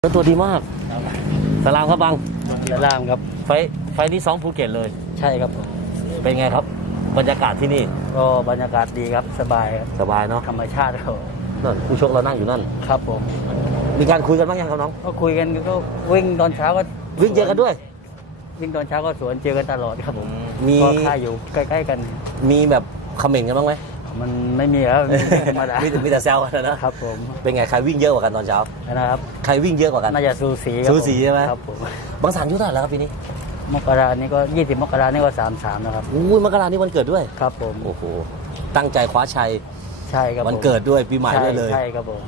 แล้วตัวดีมากสลามครับบังและล่ามครับ ไฟไฟนี้ซ้อมภูเก็ตเลย ใช่ครับผมเป็นไงครับ บรรยากาศที่นี่ ก็บรรยากาศดีครับ สบายครับ สบายเนาะ ธรรมชาติครับนั่นผู้ชกเรานั่งอยู่นั่น ครับผม มีการคุยกันบ้างยังครับน้อง ก็คุยกันก็วิ่งตอนเช้าก็วิ่งเจอกันด้วย วิ่งตอนเช้าก็สวนเจอกันตลอดครับผม มีก็ค่ายอยู่ใกล้ๆกัน มีแบบคอมเมนต์กันบ้างไหม มันไม่มีครับธรรมดามีแต่มีแต่แซวกันนะครับผมเป็นไงใครวิ่งเยอะกว่ากันตอนเช้านะครับใครวิ่งเยอะกว่ากันน่าจะสูสีครับสูสีใช่ไหมครับผมบางสันอายุเท่าไหร่แล้วครับปีนี้มกรานี่ก็ยี่สิบมกรานี่ก็สามสามนะครับอุ้ยมกรานี่วันเกิดด้วยครับผมโอ้โหตั้งใจคว้าชัยใช่ครับผมวันเกิดด้วยปีใหม่ด้วยเลยใช่ครับผม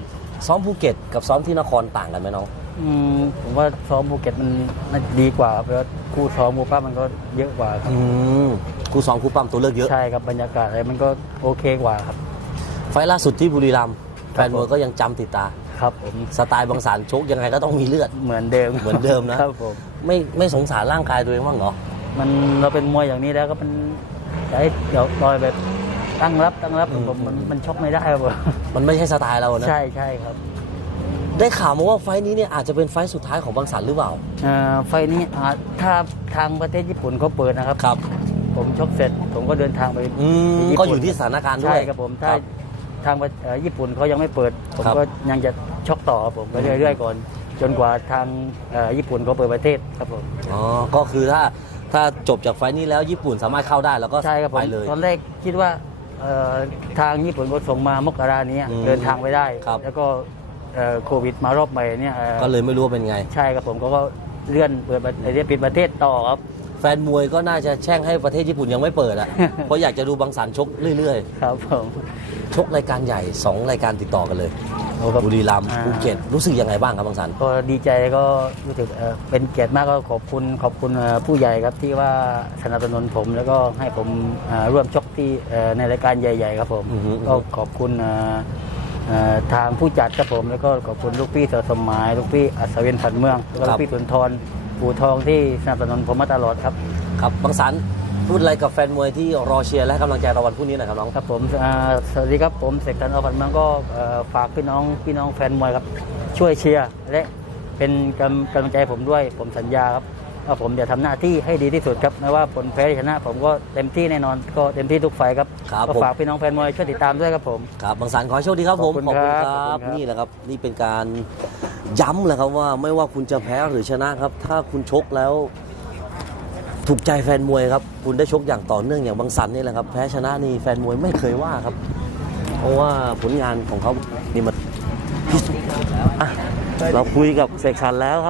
ซ้อมภูเก็ตกับซ้อมที่นครต่างกันไหมน้องอืมผมว่าซ้อมภูเก็ตมันน่าดีกว่าครับเพราะว่าคู่ซ้อมภูป้ามันก็เยอะกว่าครับอืม ครูซ้อมครูปั้มตัวเลือกเยอะ ใช่ครับบรรยากาศอะไรมันก็โอเคกว่าครับ ไฟล์ล่าสุดที่บุรีรัมย์คแฟรับนมวยก็ยังจำติดตา ครับผมสไตล์บางสารชกยังไงก็ต้องมีเลือด เหมือนเดิมเหมือนเดิมนะ ครับผมไม่ไม่สงสารร่างกายตัวเองบ้างเหรอ มันเราเป็นมวยอย่างนี้แล้วก็มันจะให้เดี๋ยวลอยแบบตั้งรับตั้งรับอืมผมมันมันชกไม่ได้ครับผมมันไม่ใช่สไตล์เรานะ ใช่ใช่ครับ ได้ข่าวมาว่าไฟล์นี้เนี่ยอาจจะเป็นไฟล์สุดท้ายของบางสารหรือเปล่าเอ่อไฟล์นี้อ่าถ้าทางประเทศญี่ปุ่นเขาเปิดนะครับครับ ผมชกเสร็จ ผมก็เดินทางไปอืมญี่ปุ่นก็อยู่ที่สถานการณ์ด้วยใช่ครับผมถ้าทางประเอ่อญี่ปุ่นเขายังไม่เปิด ผมครับ ก็ยังจะชกต่อครับผมไปเรื่อยๆก่อน จนกว่าทางเอ่อญี่ปุ่นเขาเปิดประเทศครับผมอ๋อก็คือถ้าถ้าจบจากไฟล์นี้แล้วญี่ปุ่นสามารถเข้าได้แล้วก็ใช่ครับผไปมเลย ตอนแรกคิดว่าเอ่อทางญี่ปุ่นก็ส่งมามกรานี้อืมเดินทางไปได้ ครับ แล้วก็เอ่อโควิดมารอบใหม่เนี่ยเอ่อ ก็เลยไม่รู้ว่าเป็นไง ใช่ครับผมเขาก็เลื่อนเปิดประเรียกปิดประเทศต่อครับ แฟนมวยก็น่าจะแช่งให้ประเทศญี่ปุ่นยังไม่เปิดอะ เพราะอยากจะดูบางสันชกเรื่อยครับผม ๆ ชกรายการใหญ่ 2 รายการติดต่อกันเลยโอ้ครับบุรีรัมย์อ่า ภูเก็ตรู้สึกยังไงบ้างครับบางสัน ก็ดีใจก็รู้สึกเอ่อเป็นเกียรติมากก็ขอบคุณขอบคุณเอ่อผู้ใหญ่ครับที่ว่าสนับสนุนผม แล้วก็ให้ผมเอ่อร่วมชกที่เอ่อในรายการใหญ่ ๆ ครับผมอือฮึ ก็ขอบคุณเอ่อเอ่อทางผู้จัดครับผม แล้วก็ขอบคุณลูกพี่เสอสมหมาย ลูกพี่อัศวินผันเมืองแล้วก็ลูกพี่สุนทร ปู่ทองที่สนับสนุนผมมาตลอดครับ ครับบางสันพูดอะไรกับแฟนมวยที่รอเชียร์และให้กำลังใจเราวันพรุ่งนี้หน่อยครับน้อง ครับผมอ่าสวัสดีครับผมเสกสรรอภันเมืองก็เอ่อฝากพี่น้องพี่น้องแฟนมวยครับ ช่วยเชียร์และเป็นกำกำลังใจให้ผมด้วยผมสัญญาครับ ว่าผมจะทำหน้าที่ให้ดีที่สุดครับไม่ว่าผลแพ้หรือชนะ ผมก็เต็มที่แน่นอนก็เต็มที่ทุกไฟล์ครับครับก็ผมฝากพี่น้องแฟนมวยช่วยติดตามด้วยครับผมครับบางสันขอให้โชคดีครับผมขอบคุณครับขอบคุณครับนี่แหละครับนี่เป็นการย้ำแหละครับว่าไม่ว่าคุณจะแพ้หรือชนะครับ ถ้าคุณชกแล้วถูกใจแฟนมวยครับ คุณได้ชกอย่างต่อเนื่องอย่างบางสันนี่แหละครับ แพ้ชนะนี่แฟนมวยไม่เคยว่าครับ เพราะว่าผลงานของเขานี่มันพิสูจน์แล้วอะเราคุยกับเสกสรรแล้วครับ